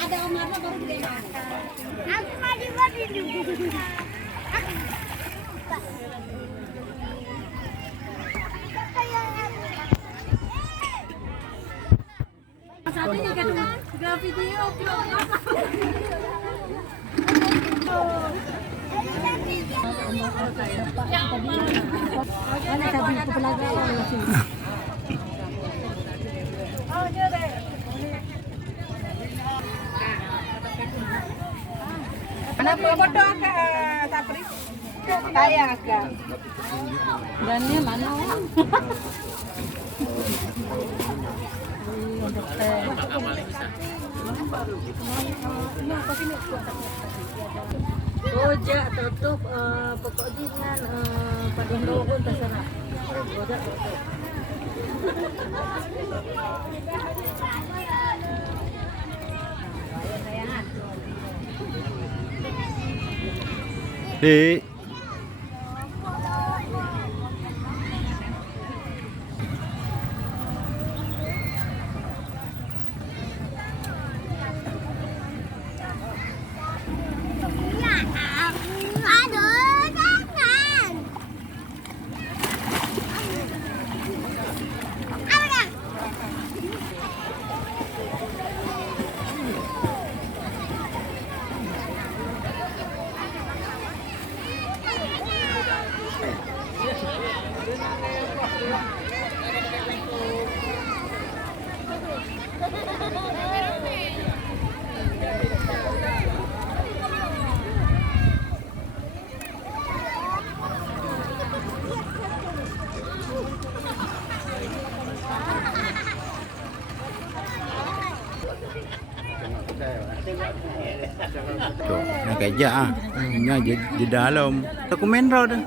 Ada Omarnya baru dia makan. Aku mandi dulu. Satunya kan juga video vlog apa? Mana tadi kepelaga Mana foto ke Sapri? Kaya ke. Dannya mana? Rojak tutup pokok dengan padang dogon terserah. Rojak tutup. Di tuh, nak kerja ah. Nya di dalam. Aku main raw dah.